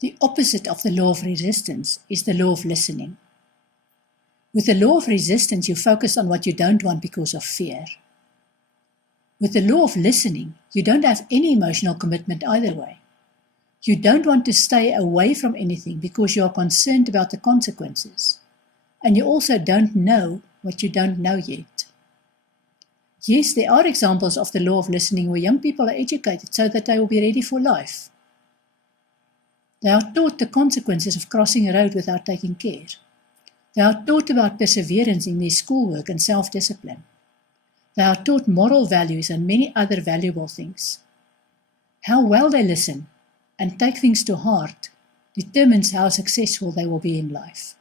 The opposite of the law of resistance is the law of listening. With the law of resistance, you focus on what you don't want because of fear. With the law of listening, you don't have any emotional commitment either way. You don't want to stay away from anything because you are concerned about the consequences. And you also don't know what you don't know yet. Yes, there are examples of the law of listening where young people are educated so that they will be ready for life. They are taught the consequences of crossing a road without taking care. They are taught about perseverance in their schoolwork and self-discipline. They are taught moral values and many other valuable things. How well they listen and take things to heart determines how successful they will be in life.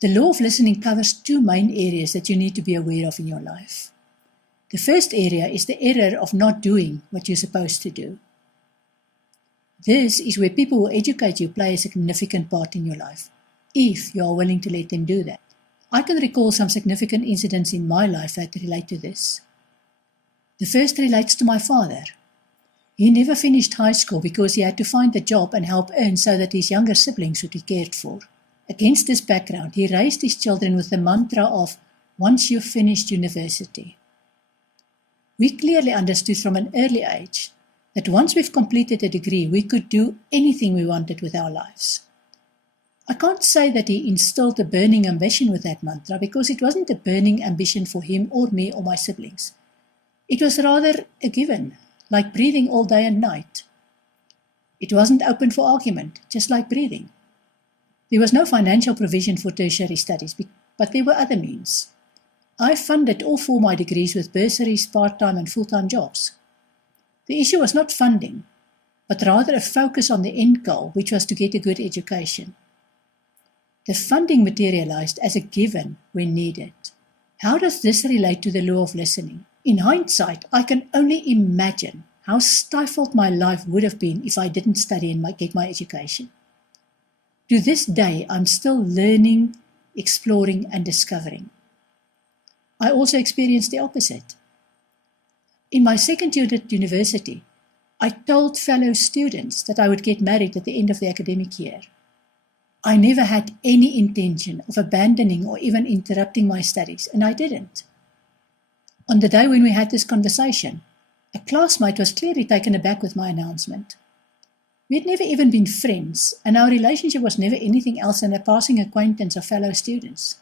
The law of listening covers two main areas that you need to be aware of in your life. The first area is the error of not doing what you're supposed to do. This is where people who educate you play a significant part in your life, if you are willing to let them do that. I can recall some significant incidents in my life that relate to this. The first relates to my father. He never finished high school because he had to find a job and help earn so that his younger siblings would be cared for. Against this background, he raised his children with the mantra of, once you've finished university. We clearly understood from an early age that once we've completed a degree, we could do anything we wanted with our lives. I can't say that he instilled a burning ambition with that mantra because it wasn't a burning ambition for him or me or my siblings. It was rather a given, like breathing all day and night. It wasn't open for argument, just like breathing. There was no financial provision for tertiary studies, but there were other means. I funded all 4 of my degrees with bursaries, part-time and full-time jobs. The issue was not funding, but rather a focus on the end goal, which was to get a good education. The funding materialized as a given when needed. How does this relate to the law of listening? In hindsight, I can only imagine how stifled my life would have been if I didn't study and get my education. To this day, I'm still learning, exploring, and discovering. I also experienced the opposite. In my second year at university, I told fellow students that I would get married at the end of the academic year. I never had any intention of abandoning or even interrupting my studies, and I didn't. On the day when we had this conversation, a classmate was clearly taken aback with my announcement. We had never even been friends, and our relationship was never anything else than a passing acquaintance of fellow students.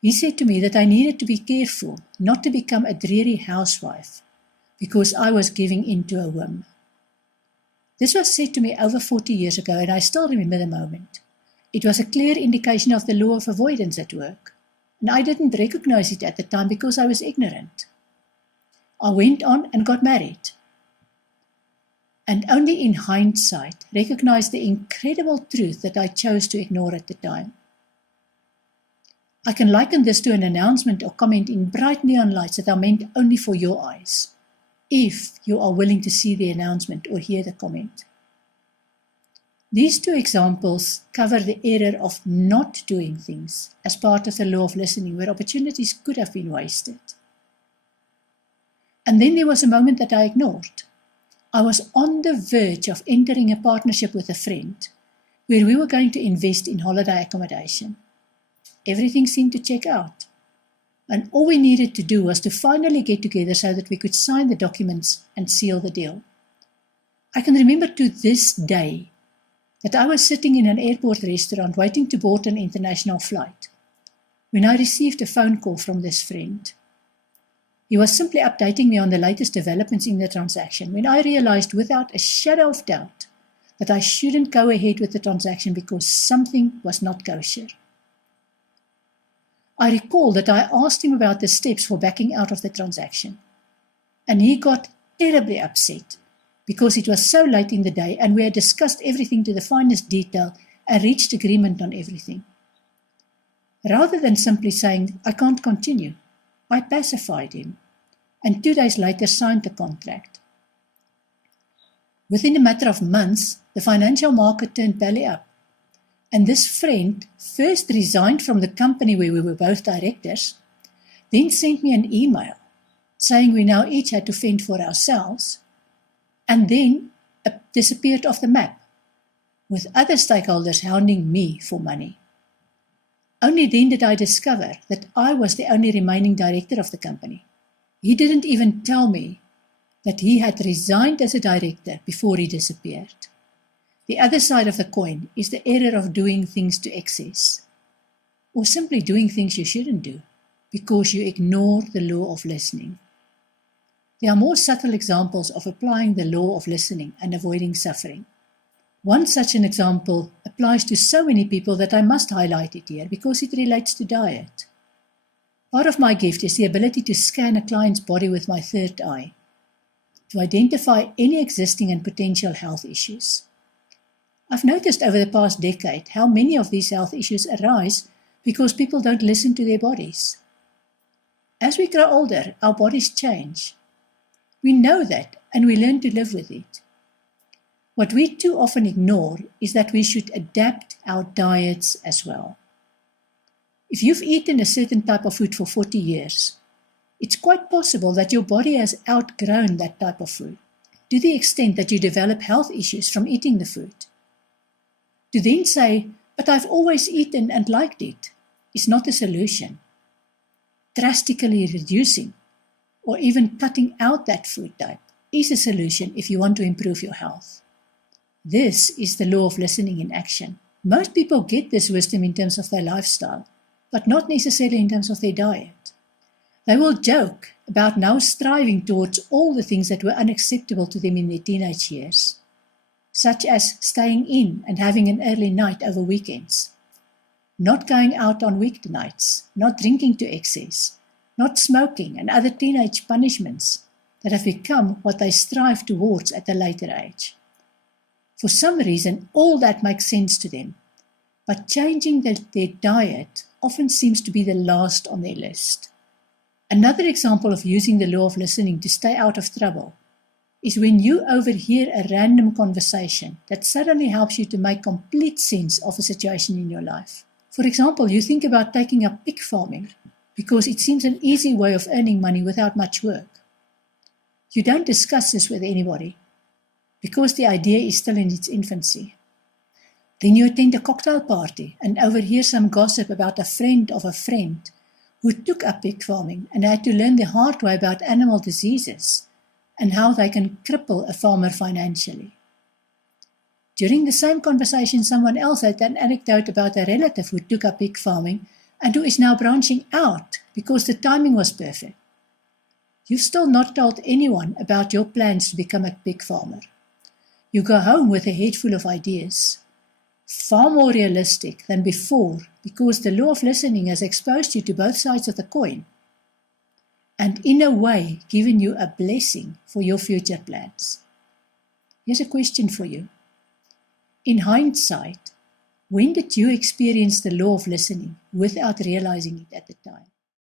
He said to me that I needed to be careful not to become a dreary housewife because I was giving in to a whim. This was said to me over 40 years ago, and I still remember the moment. It was a clear indication of the law of avoidance at work, and I didn't recognize it at the time because I was ignorant. I went on and got married, and only in hindsight recognized the incredible truth that I chose to ignore at the time. I can liken this to an announcement or comment in bright neon lights that are meant only for your eyes, if you are willing to see the announcement or hear the comment. These two examples cover the error of not doing things as part of the law of listening, where opportunities could have been wasted. And then there was a moment that I ignored. I was on the verge of entering a partnership with a friend, where we were going to invest in holiday accommodation. Everything seemed to check out, and all we needed to do was to finally get together so that we could sign the documents and seal the deal. I can remember to this day that I was sitting in an airport restaurant waiting to board an international flight when I received a phone call from this friend. He was simply updating me on the latest developments in the transaction when I realized without a shadow of doubt that I shouldn't go ahead with the transaction because something was not kosher. I recall that I asked him about the steps for backing out of the transaction, and he got terribly upset because it was so late in the day and we had discussed everything to the finest detail and reached agreement on everything. Rather than simply saying, "I can't continue," I pacified him, and 2 days later signed the contract. Within a matter of months, the financial market turned belly up, and this friend first resigned from the company where we were both directors, then sent me an email saying we now each had to fend for ourselves, and then disappeared off the map. with other stakeholders hounding me for money. Only then did I discover that I was the only remaining director of the company. He didn't even tell me that he had resigned as a director before he disappeared. The other side of the coin is the error of doing things to excess, or simply doing things you shouldn't do because you ignore the law of listening. There are more subtle examples of applying the law of listening and avoiding suffering. One such an example applies to so many people that I must highlight it here because it relates to diet. Part of my gift is the ability to scan a client's body with my third eye, to identify any existing and potential health issues. I've noticed over the past decade how many of these health issues arise because people don't listen to their bodies. As we grow older, our bodies change. We know that and we learn to live with it. What we too often ignore is that we should adapt our diets as well. If you've eaten a certain type of food for 40 years, it's quite possible that your body has outgrown that type of food, to the extent that you develop health issues from eating the food. To then say, but I've always eaten and liked it, is not a solution. Drastically reducing, or even cutting out that food type, is a solution if you want to improve your health. This is the law of listening in action. Most people get this wisdom in terms of their lifestyle, but not necessarily in terms of their diet. They will joke about now striving towards all the things that were unacceptable to them in their teenage years, such as staying in and having an early night over weekends, not going out on weeknights, not drinking to excess, not smoking and other teenage punishments that have become what they strive towards at a later age. For some reason, all that makes sense to them, but changing their diet often seems to be the last on their list. Another example of using the law of listening to stay out of trouble is when you overhear a random conversation that suddenly helps you to make complete sense of a situation in your life. For example, you think about taking up pig farming because it seems an easy way of earning money without much work. You don't discuss this with anybody because the idea is still in its infancy. Then you attend a cocktail party and overhear some gossip about a friend of a friend who took up pig farming and had to learn the hard way about animal diseases and how they can cripple a farmer financially. During the same conversation, someone else had an anecdote about a relative who took up pig farming and who is now branching out because the timing was perfect. You've still not told anyone about your plans to become a pig farmer. You go home with a head full of ideas, far more realistic than before because the law of listening has exposed you to both sides of the coin and in a way given you a blessing for your future plans. Here's a question for you. In hindsight, when did you experience the law of listening without realizing it at the time?